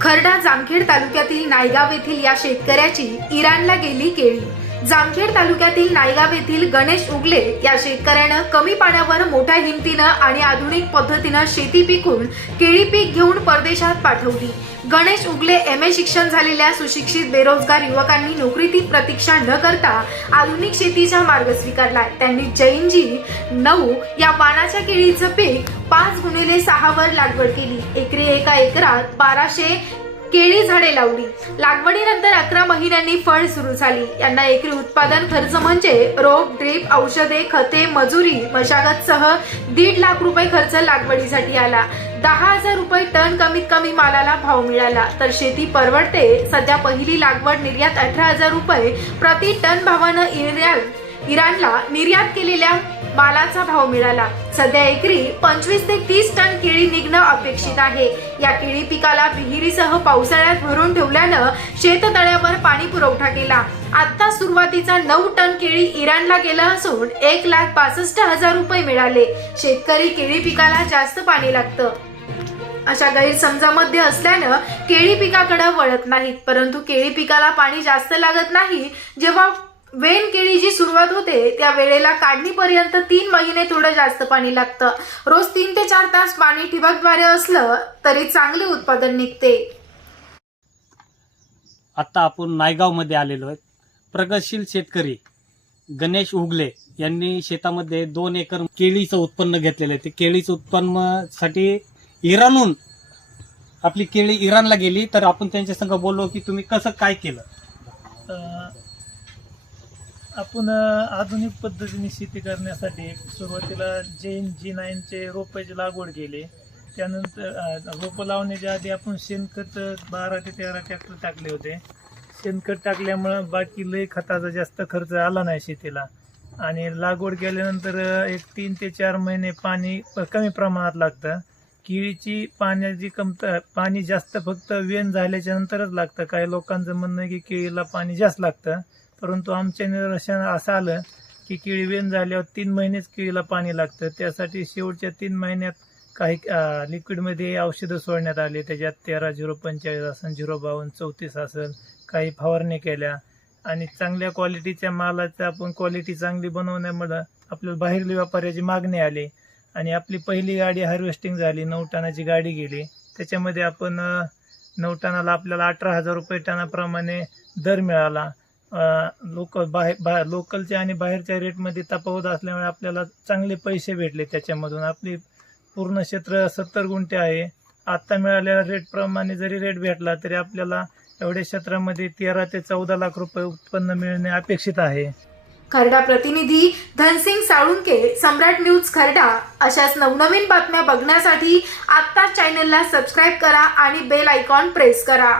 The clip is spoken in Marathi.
खर्डा जामखेड तालुक्यातील नायगाव येथील या शेतकऱ्याची इराणला गेली केळी. जामखेड तालुक्यातील नायगाव येथील गणेश उगले या शेतकऱ्यानं कमी पाण्यावर मोठ्या हिमतीनं आणि आधुनिक पद्धतीनं शेती पिकून केळी पीक घेऊन परदेशात पाठवली. गणेश उगले एम ए शिक्षण झालेल्या सुशिक्षित बेरोजगार युवकांनी नोकरीची प्रतीक्षा न करता आधुनिक शेतीचा मार्ग स्वीकारला त्यांनी जैनजी नऊ या पानाच्या केळीचं पीक पाच गुणिले सहावर लागवड केली. एकरी एका एकरात बाराशे केळी झाडे लावली. लागवडीनंतर अकरा महिन्यांनी फळ सुरू झाली. यांना एकरी उत्पादन खर्च म्हणजे रोप ड्रीप औषधे खते मजुरी मशागत सह दीड लाख रुपये खर्च लागवडीसाठी आला. दहा हजार रुपये टन कमीत कमी मालाला भाव मिळाला. तर शेती परवडते. सध्या पहिली लागवड निर्यात अठरा हजार रुपये प्रति टन भावानं इराण इराणला निर्यात केलेल्या मालाचा भाव मिळाला. सध्या एकरी पंचवीस ते तीस टन केळी निघणं अपेक्षित आहे. या केळी पिकाला विहिरीसह पावसाळ्यात भरून ठेवल्यानं शेततळ्यावर पाणी पुरवठा केला. आता सुरुवातीचा नऊ टन केळी इराणला गेलं असून एक लाख पासष्ट हजार रुपये मिळाले. शेतकरी केळी पिकाला जास्त पाणी लागतं. अशा गैरसमजामध्ये असल्यानं केळी पिकाकडे वळत नाहीत. परंतु केळी पिकाला पाणी जास्त लागत नाही जेव्हा वेन केळीची सुरुवात होते त्या वेळेला काढणीपर्यंत तीन महिने थोडं जास्त पाणी लागतं. रोज तीन ते चार तास पाणी ठिबकद्वारे असलं तरी चांगले उत्पादन निघते. आत्ता आपण नायगावमध्ये आलेलो आहे. प्रगतशील शेतकरी गणेश उगले यांनी शेतामध्ये दोन एकर केळीचं उत्पन्न घेतलेलं आहे. ते केळीचं उत्पन्नासाठी इराणहून आपली केळी इराणला गेली तर आपण त्यांच्या संग बोललो की तुम्ही कसं काय केलं? आपण आधुनिक पद्धतीने शेती करण्यासाठी सुरुवातीला जैन जी नाईनचे रोपाची लागवड केली. त्यानंतर रोपं लावण्याच्या आधी आपण शेणखत बारा ते तेरा ट्रॅक्टर टाकले होते. शेणखत टाकल्यामुळं बाकी लय खताचा जास्त खर्च आला नाही शेतीला. आणि लागवड केल्यानंतर एक तीन ते चार महिने पाणी कमी प्रमाणात लागतं. केळीची पाण्याची कमतर पाणी जास्त फक्त वेन झाल्याच्या नंतरच लागतं. काही लोकांचं म्हणणं आहे की केळीला पाणी जास्त लागतं. परंतु आमच्या निदर्शन असं आलं की केळी वेन झाल्यावर तीन महिनेच केळीला पाणी लागतं. त्यासाठी शेवटच्या तीन महिन्यात काही लिक्विडमध्ये औषधं सोडण्यात आली. त्याच्यात तेरा झिरो पंचेचाळीस असेल झिरो बावन्न चौतीस असेल काही फवारणी केल्या. आणि चांगल्या क्वालिटीच्या मालाचं आपण क्वालिटी चांगली बनवण्यामुळं आपल्याला बाहेरली व्यापाऱ्याची मागणी आली. आणि आपली पहिली गाडी हार्वेस्टिंग झाली नऊ टनाची गाडी गेली. त्याच्यामध्ये आपण नऊ टनाला आपल्याला अठरा हजार रुपये टनाप्रमाणे दर मिळाला. लोकल बाहेर बाहेर लोकलच्या आणि बाहेरच्या रेटमध्ये तफावत असल्यामुळे आपल्याला चांगले पैसे भेटले त्याच्यामधून. आपली पूर्ण क्षेत्र सत्तर गुंठे आहे. आत्ता मिळालेल्या रेटप्रमाणे जरी रेट भेटला तरी आपल्याला एवढ्या क्षेत्रामध्ये तेरा ते चौदा लाख रुपये उत्पन्न मिळणे अपेक्षित आहे. खरडा प्रतिनिधी धनसिंग साळुंके सम्राट न्यूज खरडा अशाच नवनवीन बातम्या बघण्यासाठी आत्ताच चॅनलला सबस्क्राईब करा आणि बेल आयकॉन प्रेस करा.